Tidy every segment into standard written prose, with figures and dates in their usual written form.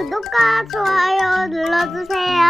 구독과 좋아요 눌러주세요.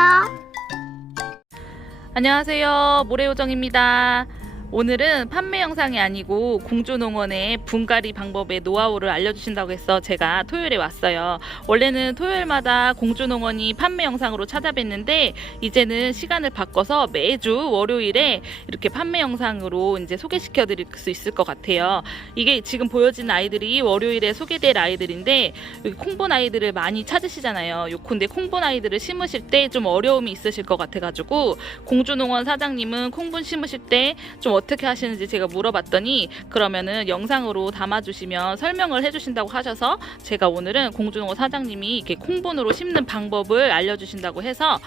안녕하세요, 모래요정입니다. 오늘은 판매 영상이 아니고 공주농원의 분갈이 방법의 노하우를 알려주신다고 해서 제가 토요일에 왔어요. 원래는 토요일마다 공주농원이 판매 영상으로 찾아뵀는데 이제는 시간을 바꿔서 매주 월요일에 이렇게 판매 영상으로 이제 소개시켜 드릴 수 있을 것 같아요. 이게 지금 보여진 아이들이 월요일에 소개될 아이들인데 여기 콩분 아이들을 많이 찾으시잖아요. 근데 콩분 아이들을 심으실 때 좀 어려움이 있으실 것 같아가지고 공주농원 사장님은 콩분 심으실 때 좀 어떻게 하시는지 제가 물어봤더니 그러면은 영상으로 담아주시면 설명을 해주신다고 하셔서 제가 오늘은 공주농원 사장님이 이렇게 콩분으로 심는 방법을 알려주신다고 해서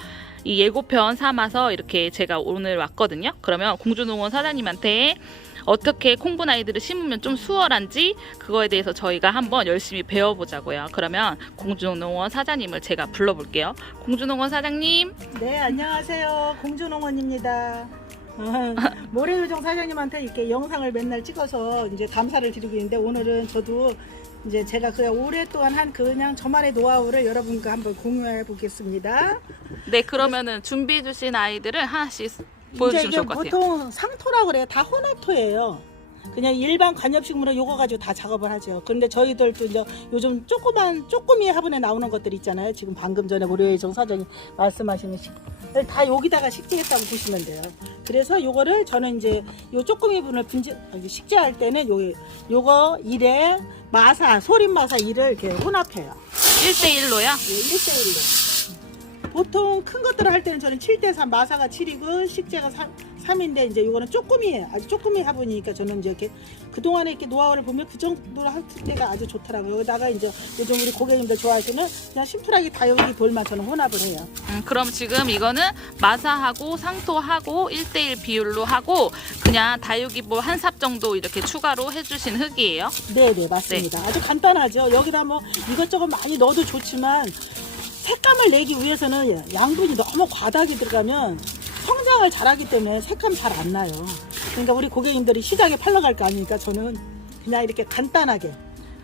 이 예고편 삼아서 이렇게 제가 오늘 왔거든요. 그러면 공주농원 사장님한테 어떻게 콩분 아이들을 심으면 좀 수월한지 그거에 대해서 저희가 한번 열심히 배워보자고요. 그러면 공주농원 사장님을 제가 불러볼게요. 공주농원 사장님. 네, 안녕하세요. 공주농원입니다. 모래요정 사장님한테 이렇게 영상을 맨날 찍어서 이제 감사를 드리고 있는데 오늘은 저도 이제 제가 그냥 오랫동안 그냥 저만의 노하우를 여러분과 한번 공유해 보겠습니다. 네, 그러면은 준비해 주신 아이들을 하나씩 보여주시면 좋을 것 같아요. 보통 상토라고 그래요. 다 혼합토예요. 그냥 일반 관엽식물은 요거 가지고 다 작업을 하죠. 그런데 저희들도 이제 요즘 쪼꼬미 화분에 나오는 것들 있잖아요. 지금 방금 전에 모래요정 사장님 말씀하시는 다 여기다가 식재했다고 보시면 돼요. 그래서 요거를 저는 이제 요 쪼꼬미 분을 식재할 때는 요거 1에 마사, 소림 마사 1을 이렇게 혼합해요. 1대1로요? 네, 1대1로. 보통 큰 것들을 할 때는 저는 7대3 마사가 7이고 식재가 3인데 이제 이거는 쪼꼬미예요. 아주 쪼꼬미 화분이니까 저는 이제 이렇게 그동안에 이렇게 노하우를 보면 그 정도로 할 때가 아주 좋더라고요. 여기다가 이제 요즘 우리 고객님들 좋아하시는 그냥 심플하게 다육이 돌만 저는 혼합을 해요. 그럼 지금 이거는 마사하고 상토하고 1대1 비율로 하고 그냥 다육이볼 한 삽 정도 이렇게 추가로 해주신 흙이에요? 네네 맞습니다. 네. 아주 간단하죠. 여기다 뭐 이것저것 많이 넣어도 좋지만 색감을 내기 위해서는 양분이 너무 과다하게 들어가면 성장을 잘하기 때문에 색감 잘 안 나요. 그러니까 우리 고객님들이 시장에 팔러 갈 거 아니니까 저는 그냥 이렇게 간단하게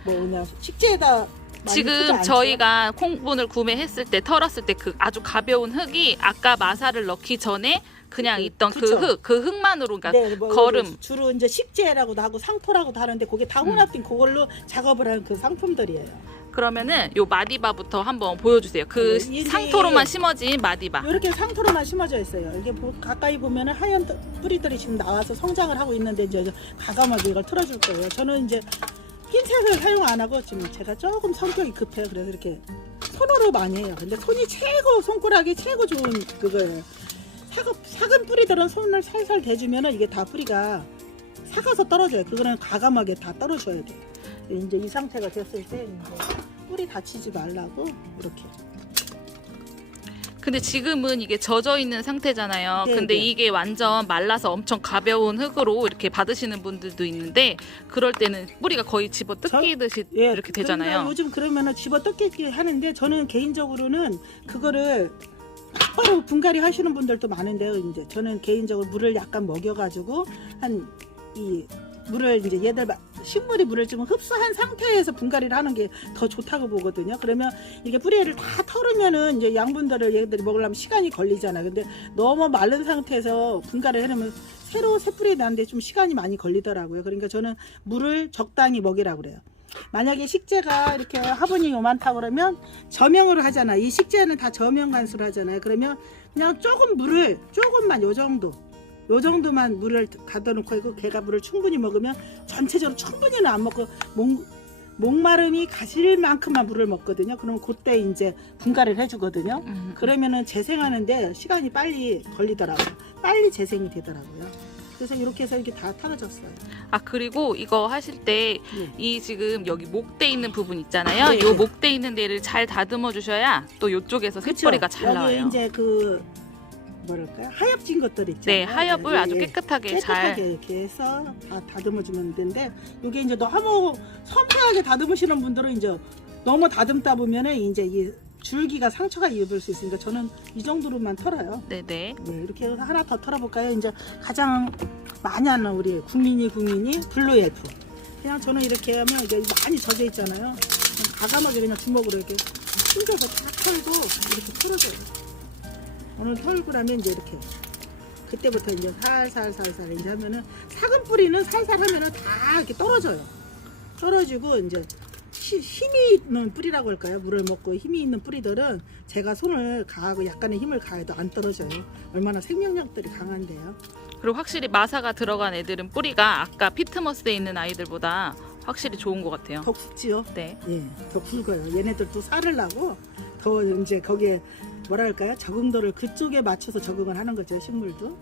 그냥 식재에다 지금 저희가 콩분을 구매했을 때 털었을 때 그 아주 가벼운 흙이 아까 마사를 넣기 전에 그냥 있던 그쵸. 그 흙만으로 그러니까 네, 거름 주로 이제 식재라고도 하고 상토라고도 하는데 그게 다 혼합된 그걸로 작업을 하는 그 상품들이에요. 그러면은 요 마디바부터 한번 보여주세요. 그 상토로만 심어진 마디바. 이렇게 상토로만 심어져 있어요. 이게 가까이 보면은 하얀 뿌리들이 지금 나와서 성장을 하고 있는데 이제 가감하게 이걸 틀어줄 거예요. 저는 이제 핀셋을 사용 안 하고 지금 제가 조금 성격이 급해요. 그래서 이렇게 손으로 많이 해요. 근데 손이 손가락이 최고 좋은 그거예요. 작은 뿌리들은 손을 살살 대주면은 이게 다 뿌리가 삭아서 떨어져요. 그거는 가감하게 다 떨어져야 돼요. 이제 이 상태가 됐을 때 이제 뿌리 다치지 말라고 이렇게. 근데 지금은 이게 젖어 있는 상태잖아요. 네, 근데 네. 이게 완전 말라서 엄청 가벼운 흙으로 이렇게 받으시는 분들도 있는데 그럴 때는 뿌리가 거의 집어 뜯기듯이 이렇게 되잖아요. 그러니까 요즘 그러면은 집어 뜯기 하는데 저는 개인적으로는 그거를 바로 분갈이 하시는 분들도 많은데요. 이제 저는 개인적으로 물을 약간 먹여가지고 물을 이제 식물이 물을 좀 흡수한 상태에서 분갈이를 하는 게 더 좋다고 보거든요. 그러면 이게 뿌리를 다 털으면은 이제 양분들을 얘들이 먹으려면 시간이 걸리잖아요. 근데 너무 마른 상태에서 분갈이를 해놓으면 새로 새 뿌리 나는데 좀 시간이 많이 걸리더라고요. 그러니까 저는 물을 적당히 먹이라고 그래요. 만약에 식재가 이렇게 화분이 요만하다 그러면 저명으로 하잖아. 이 식재는 다 저명 간수를 하잖아요. 그러면 그냥 조금만 요 정도만 물을 가둬놓고 있고 걔가 물을 충분히 먹으면 전체적으로 충분히는 안 먹고 목마름이 가실 만큼만 물을 먹거든요. 그러면 그때 이제 분갈이를 해주거든요. 그러면은 재생하는데 시간이 빨리 걸리더라고요. 빨리 재생이 되더라고요. 그래서 이렇게 해서 이렇게 다 털어졌어요. 그리고 이거 하실 때 이 지금 여기 목대 있는 부분 있잖아요. 네, 요 목대 있는 데를 잘 다듬어 주셔야 또 요쪽에서 새뿌리가 잘 나와요. 여기 이제 뭐랄까요? 하엽진 것들 있죠. 네, 하엽을 아주 깨끗하게 이렇게 해서 다 다듬어주면 되는데 이게 이제 너무 섬세하게 다듬으시는 분들은 이제 너무 다듬다 보면은 이제 이 줄기가 상처가 입을 수 있으니까 저는 이 정도로만 털어요. 네네. 네, 이렇게 해서 하나 더 털어볼까요? 이제 가장 많이 하는 우리 국민이 블루 엘프. 그냥 저는 이렇게 하면 이게 많이 젖어 있잖아요. 과감하게 그냥 주먹으로 이렇게 힘줘서 다 털고 이렇게 털어줘요. 오늘 털고 나면 이제 이렇게 그때부터 이제 살살 이제 하면은 작은 뿌리는 살살 하면은 다 이렇게 떨어져요. 떨어지고 이제 힘이 있는 뿌리라고 할까요? 물을 먹고 힘이 있는 뿌리들은 제가 손을 가하고 약간의 힘을 가해도 안 떨어져요. 얼마나 생명력들이 강한데요. 그리고 확실히 마사가 들어간 애들은 뿌리가 아까 피트머스에 있는 아이들보다 확실히 좋은 것 같아요. 더 굵지요? 네. 예, 더 굵어요. 얘네들도 살을 나고 더 이제 거기에 뭐라 할까요? 적응도를 그쪽에 맞춰서 적응을 하는 거죠. 식물도.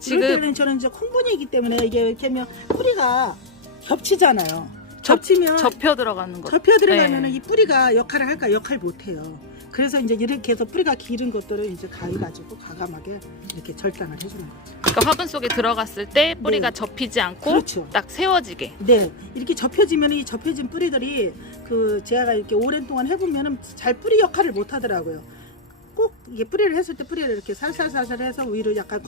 지금 이럴 때는 저는 이제 콩분이기 때문에 이게 이렇게 하면 뿌리가 겹치잖아요. 겹치면 접혀 들어가는 거. 접혀 들어가면 네. 이 뿌리가 역할을 할까? 역할 못 해요. 그래서 이제 이렇게 해서 뿌리가 길은 것들을 이제 가위가지고 과감하게 이렇게 절단을 해주는 거죠. 그러니까 화분 속에 들어갔을 때 뿌리가 네. 접히지 않고 그렇죠. 딱 세워지게. 네, 이렇게 접혀지면 이 접혀진 뿌리들이 그 제가 이렇게 오랜 동안 해보면은 잘 뿌리 역할을 못 하더라고요. 꼭 이게 뿌리를 했을 때 뿌리를 이렇게 살살살살 해서 위로 약간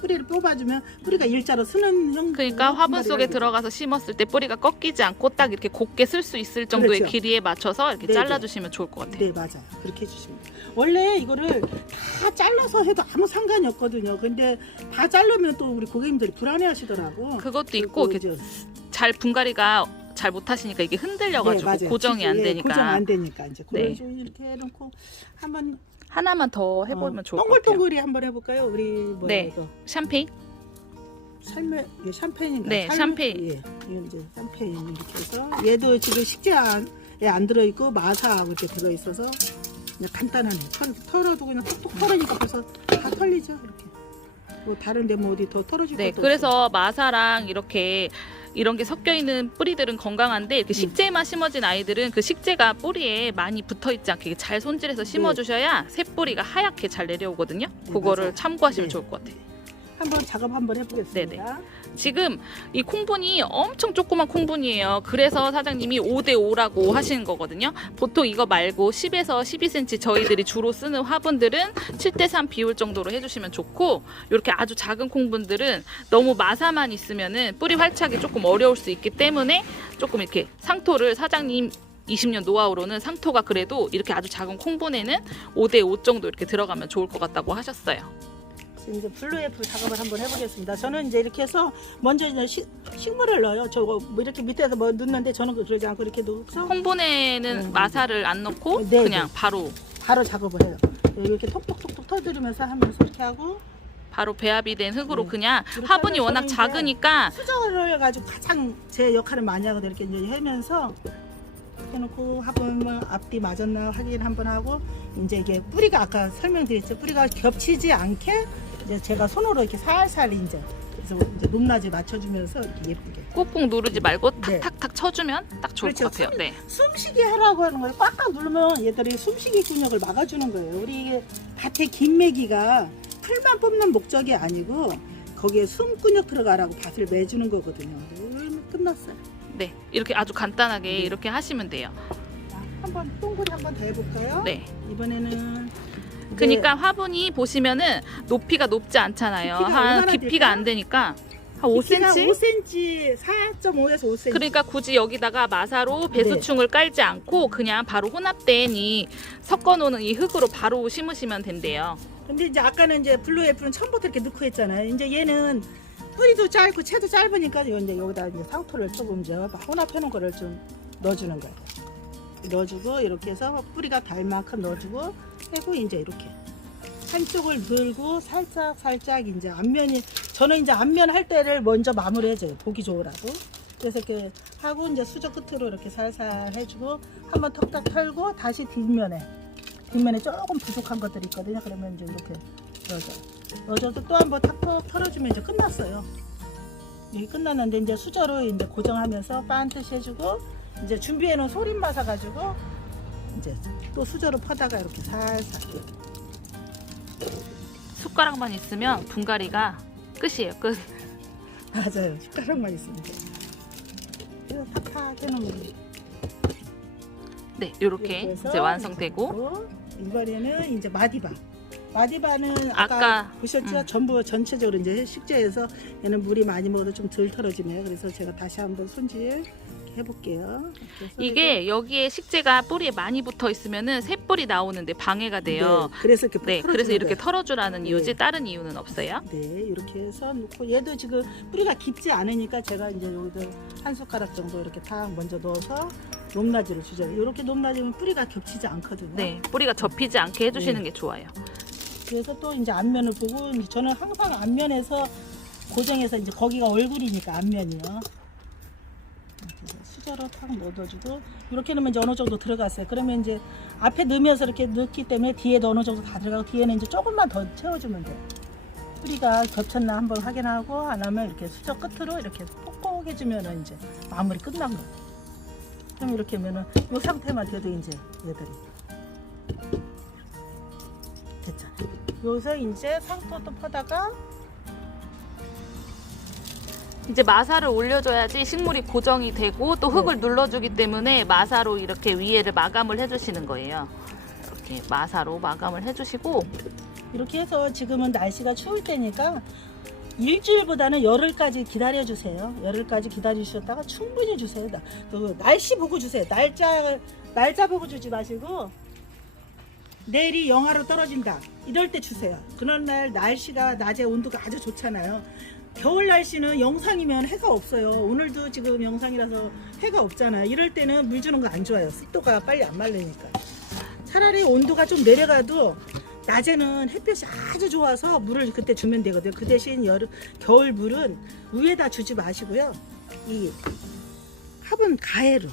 뿌리를 뽑아주면 뿌리가 일자로 쓰는 형. 그러니까 화분 속에 들어가서 심었을 때 뿌리가 꺾이지 않고 딱 이렇게 곱게 쓸 수 있을 정도의 그렇죠. 길이에 맞춰서 이렇게 네네. 잘라주시면 좋을 것 같아요. 네, 맞아요. 그렇게 해주시면 돼요. 원래 이거를 다 잘라서 해도 아무 상관이 없거든요. 근데 다 자르면 또 우리 고객님들이 불안해하시더라고. 그것도 있고 이렇게 잘 분갈이가 잘 못하시니까 이게 흔들려가지고 네, 고정이 안 되니까. 고정 안 되니까 이제 네. 그래서 이렇게 해놓고 한번 하나만 더 해보면 좋을 것 같아요. 동글동글이 한번 해볼까요? 우리 뭐야 네. 이거 샴페인? 삶의 이게 샴페인인가? 네, 샴페인. 예, 이건 이제 샴페인 이렇게 해서 얘도 지금 식재 안 들어있고 마사 이렇게 들어있어서 그냥 간단하네. 털어도 그냥 톡톡 털으니까 벌써 다 털리죠. 이렇게. 뭐 다른데 뭐 어디 더 털어줄 네, 것도 그래서 마사랑 이렇게 이런 게 섞여 있는 뿌리들은 건강한데 이렇게 식재만 심어진 아이들은 그 식재가 뿌리에 많이 붙어 있지 않게 잘 손질해서 심어주셔야 새 뿌리가 하얗게 잘 내려오거든요. 네, 그거를 맞아요. 참고하시면 네. 좋을 것 같아요. 한번 작업 한번 해보겠습니다. 네네. 지금 이 콩분이 엄청 조그만 콩분이에요. 그래서 사장님이 5대5라고 하시는 거거든요. 보통 이거 말고 10에서 12cm 저희들이 주로 쓰는 화분들은 7대3 비율 정도로 해주시면 좋고, 이렇게 아주 작은 콩분들은 너무 마사만 있으면은 뿌리 활착이 조금 어려울 수 있기 때문에 조금 이렇게 상토를 사장님 20년 노하우로는 상토가 그래도 이렇게 아주 작은 콩분에는 5대5 정도 이렇게 들어가면 좋을 것 같다고 하셨어요. 이제 블루애플 작업을 한번 해보겠습니다. 저는 이제 이렇게 해서 먼저 이제 식물을 넣어요. 저거 뭐 이렇게 밑에서 뭐 넣는데 저는 그러지 않고 이렇게 넣어서 콩분에는 마사를 안 넣고 네, 그냥 네. 바로 작업을 해요. 이렇게 톡톡톡톡 터뜨리면서 하면서 이렇게 하고 바로 배합이 된 흙으로 네. 그냥 이렇게 화분이 하면 워낙 저는 이제 작으니까 수정을 가지고 가장 제 역할을 많이 하거든요. 이렇게 이제 하면서 해놓고 화분 앞뒤 맞았나 확인 한번 하고 이제 이게 뿌리가 아까 설명드렸죠. 뿌리가 겹치지 않게 이제 제가 손으로 이렇게 살살 이제 그래서 이제 높낮이 맞춰주면서 이렇게 예쁘게 꾹꾹 누르지 말고 네. 탁탁탁 쳐주면 딱 좋을 그렇죠. 것 같아요. 네. 숨쉬게 하라고 하는 거예요. 꽉꽉 누르면 얘들이 숨쉬기 근육을 막아주는 거예요. 우리 이게 밭의 긴매기가 풀만 뽑는 목적이 아니고 거기에 숨 근육 들어가라고 밭을 매주는 거거든요. 그러면 끝났어요. 네, 이렇게 아주 간단하게 네. 이렇게 하시면 돼요. 자, 한번 동굴 한번 더 해볼까요? 네. 이번에는 그러니까 화분이 보시면은 높이가 높지 않잖아요. 깊이가 한 얼마나 깊이가 될까요? 안 되니까 한 5cm? 5cm, 4.5에서 5cm. 그러니까 굳이 여기다가 마사로 배수충을 깔지 않고 그냥 바로 혼합된 이 섞어놓는 이 흙으로 바로 심으시면 된대요. 근데 이제 아까는 이제 블루애플은 처음부터 이렇게 넣고 했잖아요. 이제 얘는 뿌리도 짧고 채도 짧으니까 이제 여기다 이제 상토를 조금 이제 혼합해놓은 거를 좀 넣어주는 거예요. 넣어주고 이렇게 해서 뿌리가 닿을 만큼 넣어주고 하고 이제 이렇게 한쪽을 들고 살짝 이제 앞면이 저는 이제 앞면 할 때를 먼저 마무리해줘요. 보기 좋으라고. 그래서 이렇게 하고 이제 수저 끝으로 이렇게 살살 해주고 한번 턱딱 털고 다시 뒷면에 조금 부족한 것들이 있거든요. 그러면 이제 이렇게 넣어줘도 또 한번 탁 털어주면 이제 끝났어요. 이게 끝났는데 이제 수저로 이제 고정하면서 반듯이 해주고 이제 준비해놓은 소림마사 가지고 이제 또 수저로 퍼다가 이렇게 살살 숟가락만 있으면 분갈이가 끝이에요. 끝. 맞아요. 숟가락만 있으면 돼요. 그래서 탁탁 해놓으면 네, 이렇게 이제 완성되고 이번에는 이제 마디바는 아까 보셨죠? 전부 전체적으로 이제 식재해서 얘는 물이 많이 먹어도 좀 덜 털어지네요. 그래서 제가 다시 한번 손질 이렇게 해볼게요. 이게 여기에 식재가 뿌리에 많이 붙어 있으면은 새뿌리 나오는데 방해가 돼요. 네, 그래서 이렇게 네, 그래서 이렇게 털어주라는 이유지 다른 이유는 없어요. 네, 이렇게 해서 놓고 얘도 지금 뿌리가 깊지 않으니까 제가 이제 여기다 한 숟가락 정도 이렇게 다 먼저 넣어서 높낮이를 주죠. 이렇게 높낮이면 뿌리가 겹치지 않거든요. 네, 뿌리가 접히지 않게 해주시는 게 좋아요. 그래서 또 이제 앞면을 보고 이제 저는 항상 앞면에서 고정해서 이제 거기가 얼굴이니까 앞면이요. 수저로 탁 넣어주고 이렇게 넣으면 이제 어느 정도 들어갔어요. 그러면 이제 앞에 넣으면서 이렇게 넣기 때문에 뒤에도 어느 정도 다 들어가고 뒤에는 이제 조금만 더 채워주면 돼요. 뿌리가 겹쳤나 한번 확인하고 안 하면 이렇게 수저 끝으로 이렇게 톡톡 해주면은 이제 마무리 끝난 거예요. 그럼 이렇게 하면은 이 상태만 돼도 이제 얘들이 됐잖아요. 여기서 이제 상토도 퍼다가 이제 마사를 올려줘야지 식물이 고정이 되고 또 흙을 눌러주기 때문에 마사로 이렇게 위에를 마감을 해주시는 거예요. 이렇게 마사로 마감을 해주시고 이렇게 해서 지금은 날씨가 추울 때니까 일주일보다는 열흘까지 기다려주세요. 열흘까지 기다리셨다가 충분히 주세요. 또 날씨 보고 주세요. 날짜 보고 주지 마시고 내일이 영하로 떨어진다 이럴 때 주세요. 그런 날 날씨가 낮에 온도가 아주 좋잖아요. 겨울 날씨는 영상이면 해가 없어요. 오늘도 지금 영상이라서 해가 없잖아요. 이럴 때는 물 주는 거 안 좋아요. 습도가 빨리 안 마르니까. 차라리 온도가 좀 내려가도 낮에는 햇볕이 아주 좋아서 물을 그때 주면 되거든요. 그 대신 겨울 물은 위에다 주지 마시고요. 이 화분 가해로.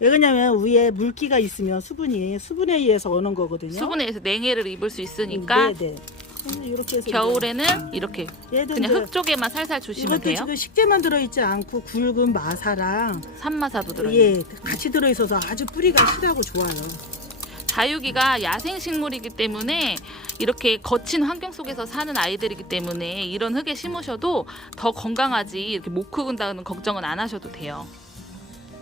왜 그러냐면 위에 물기가 있으면 수분에 의해서 오는 거거든요. 수분에 의해서 냉해를 입을 수 있으니까 네네. 이렇게 해서 겨울에는 이렇게 얘도 그냥 이제 흙 쪽에만 살살 주시면 이것도 돼요. 지금 식재만 들어있지 않고 굵은 마사랑 산마사도 들어있는. 같이 들어있어서 아주 뿌리가 실하고 좋아요. 다육이가 야생식물이기 때문에 이렇게 거친 환경 속에서 사는 아이들이기 때문에 이런 흙에 심으셔도 더 건강하지 이렇게 못 크는다는 걱정은 안 하셔도 돼요.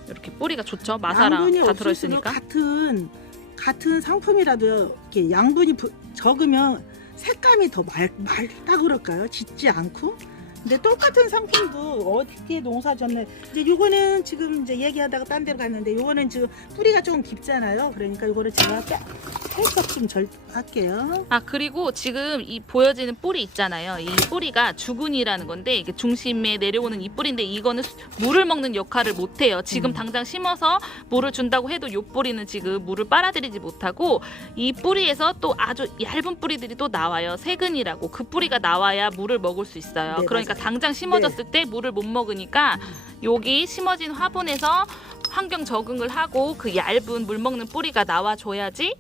이렇게 뿌리가 좋죠. 마사랑 양분이 다 없을수록 들어있으니까. 같은 상품이라도 이렇게 양분이 적으면 색감이 더 맑다 그럴까요? 짙지 않고. 근데 똑같은 상품도 어떻게 농사 졌네. 이제 요거는 지금 이제 얘기하다가 딴 데로 갔는데 요거는 지금 뿌리가 조금 깊잖아요. 그러니까 요거를 제가 살짝 좀 할게요. 아, 그리고 지금 이 보여지는 뿌리 있잖아요. 이 뿌리가 주근이라는 건데 이게 중심에 내려오는 이 뿌리인데 이거는 물을 먹는 역할을 못 해요. 지금 당장 심어서 물을 준다고 해도 이 뿌리는 지금 물을 빨아들이지 못하고 이 뿌리에서 또 아주 얇은 뿌리들이 또 나와요. 세근이라고. 그 뿌리가 나와야 물을 먹을 수 있어요. 네, 그러니까 맞아요. 당장 심어졌을 때 물을 못 먹으니까 여기 심어진 화분에서 환경 적응을 하고 그 얇은 물 먹는 뿌리가 나와줘야지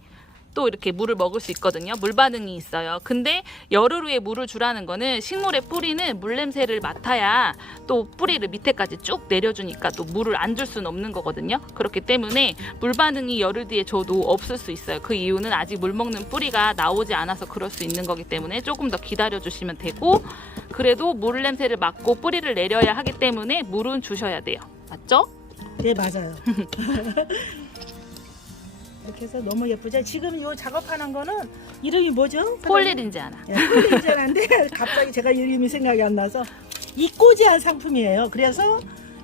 또 이렇게 물을 먹을 수 있거든요. 물 반응이 있어요. 근데 열흘 후에 물을 주라는 거는 식물의 뿌리는 물 냄새를 맡아야 또 뿌리를 밑에까지 쭉 내려주니까 또 물을 안 줄 수는 없는 거거든요. 그렇기 때문에 물 반응이 열흘 뒤에 줘도 없을 수 있어요. 그 이유는 아직 물 먹는 뿌리가 나오지 않아서 그럴 수 있는 거기 때문에 조금 더 기다려 주시면 되고, 그래도 물 냄새를 맡고 뿌리를 내려야 하기 때문에 물은 주셔야 돼요. 맞죠? 네, 맞아요. 이렇게 해서 너무 예쁘죠? 지금 이 작업하는 거는 이름이 뭐죠? 폴리린지아나. 폴리린지아나인데 갑자기 제가 이름이 생각이 안 나서 이꼬지한 상품이에요. 그래서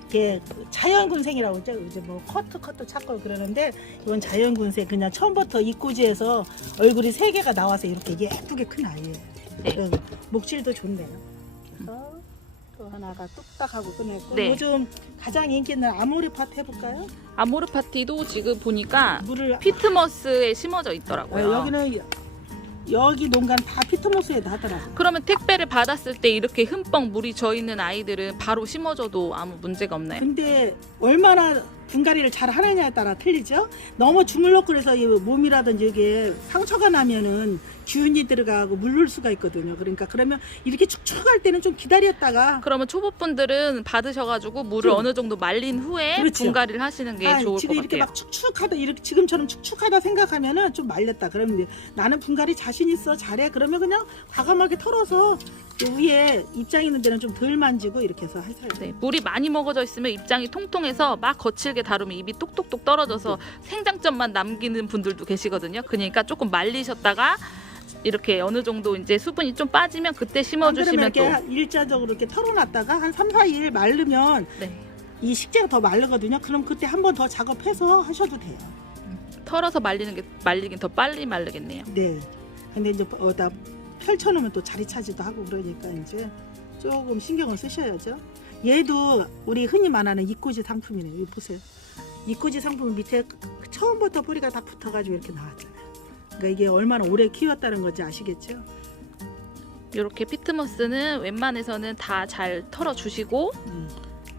이게 자연군생이라고 했죠. 이제 뭐 커트 찾고 그러는데 이건 자연군생. 그냥 처음부터 이꼬지에서 얼굴이 3개가 나와서 이렇게 예쁘게 큰 아이예요. 네. 목질도 좋네요. 그래서 또 하나가 뚝딱하고 끝냈고, 네. 요즘 가장 인기 있는 아모레파트 해볼까요? 아모르파티도 지금 보니까 물을 피트머스에 심어져 있더라고요. 여기는 여기 농간 다 피트모스에다 하더라고요. 그러면 택배를 받았을 때 이렇게 흠뻑 물이 져 있는 아이들은 바로 심어줘도 아무 문제가 없나요? 근데 얼마나 분갈이를 잘 하느냐에 따라 틀리죠. 너무 주물럭 그래서 이 몸이라든지 이게 상처가 나면은 균이 들어가고 물릴 수가 있거든요. 그러니까 그러면 이렇게 축축할 때는 좀 기다렸다가, 그러면 초보분들은 받으셔가지고 물을 좀. 어느 정도 말린 후에 그렇죠. 분갈이를 하시는 게 좋을 지금 것 이렇게 같아요. 막 축축하다, 이렇게 지금처럼 축축하다 생각하면은 좀 말렸다. 그러면 나는 분갈이 자신 있어, 잘해. 그러면 그냥 과감하게 털어서 위에 입장 있는 데는 좀 덜 만지고 이렇게 해서 하셔야 돼요. 네, 물이 많이 먹어져 있으면 입장이 통통해서 막 거칠게 다루면 입이 똑똑똑 떨어져서 생장점만 남기는 분들도 계시거든요. 그러니까 조금 말리셨다가 이렇게 어느 정도 이제 수분이 좀 빠지면 그때 심어주시면 또. 이렇게 일자적으로 이렇게 털어놨다가 한 3, 4일 마르면 네. 이 식재가 더 마르거든요. 그럼 그때 한 번 더 작업해서 하셔도 돼요. 털어서 말리긴 더 빨리 마르겠네요. 네. 근데 이제 다 펼쳐놓으면 또 자리 차지도 하고 그러니까 이제 조금 신경을 쓰셔야죠. 얘도 우리 흔히 말하는 이꼬지 상품이네요. 이거 보세요. 이꼬지 상품 밑에 처음부터 뿌리가 다 붙어가지고 이렇게 나왔잖아요. 그러니까 이게 얼마나 오래 키웠다는 건지 아시겠죠? 이렇게 피트모스는 웬만해서는 다 잘 털어주시고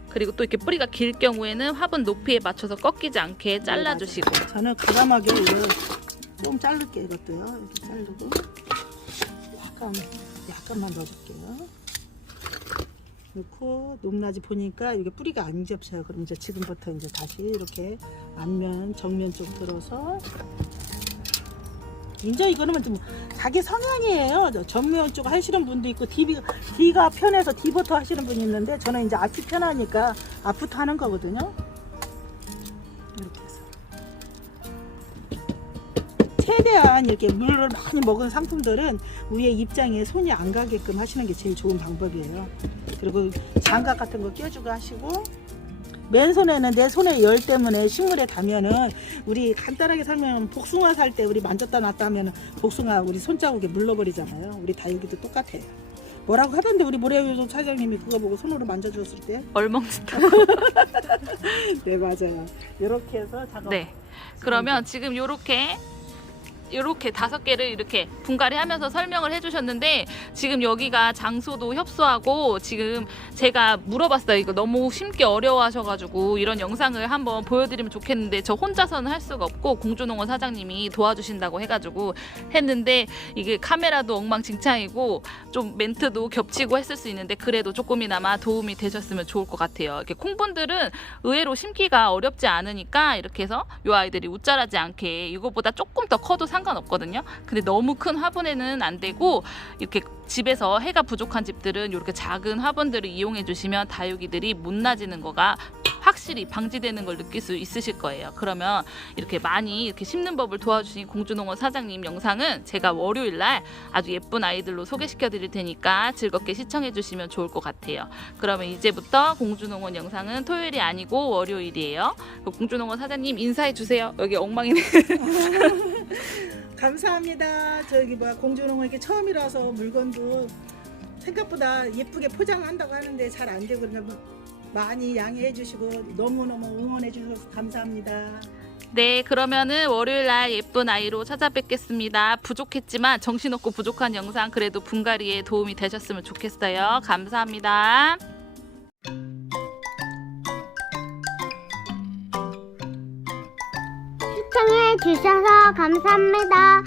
그리고 또 이렇게 뿌리가 길 경우에는 화분 높이에 맞춰서 꺾이지 않게 잘라주시고. 저는 가감하게 이거 좀 자를게요. 이것도요. 이렇게 자르고 약간만 넣어줄게요. 넣고 높낮이 보니까 이게 뿌리가 안 접혀요. 그럼 이제 지금부터 이제 다시 이렇게 앞면 정면 쪽 들어서 이제 이거는 좀 자기 성향이에요. 정면 쪽 하시는 분도 있고 D가 편해서 D부터 하시는 분이 있는데 저는 이제 앞이 편하니까 앞부터 하는 거거든요. 이렇게 해서 최대한 이렇게 물을 많이 먹은 상품들은 위에 입장에 손이 안 가게끔 하시는 게 제일 좋은 방법이에요. 그리고 장갑 같은 거 껴주고 하시고 맨손에는 내 손의 열 때문에 식물에 닿으면은 우리 간단하게 살면 복숭아 살 때 우리 만졌다 놨다 하면은 복숭아 우리 손자국에 물러버리잖아요. 우리 다육이도 똑같아요. 뭐라고 하던데 우리 모래요즘 사장님이 그거 보고 손으로 만져주었을 때 얼멍진다고. 네 맞아요. 이렇게 해서 작업. 네. 그러면 지금 요렇게 5개를 이렇게 분갈이 하면서 설명을 해주셨는데 지금 여기가 장소도 협소하고 지금 제가 물어봤어요. 이거 너무 심기 어려워하셔가지고 이런 영상을 한번 보여드리면 좋겠는데 저 혼자서는 할 수가 없고 공주농원 사장님이 도와주신다고 해가지고 했는데 이게 카메라도 엉망진창이고 좀 멘트도 겹치고 했을 수 있는데 그래도 조금이나마 도움이 되셨으면 좋을 것 같아요. 이렇게 콩분들은 의외로 심기가 어렵지 않으니까 이렇게 해서 이 아이들이 웃자라지 않게 이거보다 조금 더 커도 상관없거든요. 근데 너무 큰 화분에는 안 되고 이렇게 집에서 해가 부족한 집들은 이렇게 작은 화분들을 이용해 주시면 다육이들이 못 나지는 거가 확실히 방지되는 걸 느낄 수 있으실 거예요. 그러면 이렇게 많이 이렇게 심는 법을 도와주신 공주농원 사장님 영상은 제가 월요일 날 아주 예쁜 아이들로 소개시켜 드릴 테니까 즐겁게 시청해 주시면 좋을 것 같아요. 그러면 이제부터 공주농원 영상은 토요일이 아니고 월요일이에요. 공주농원 사장님 인사해 주세요. 여기 엉망이네. 감사합니다. 저기 공주농원 이렇게 처음이라서 물건도 생각보다 예쁘게 포장한다고 하는데 잘 안 되고 그러면 많이 양해해 주시고 너무너무 응원해 주셔서 감사합니다. 네, 그러면은 월요일 날 예쁜 아이로 찾아뵙겠습니다. 부족했지만 정신없고 부족한 영상 그래도 분갈이에 도움이 되셨으면 좋겠어요. 감사합니다. 시청해 주셔서 감사합니다.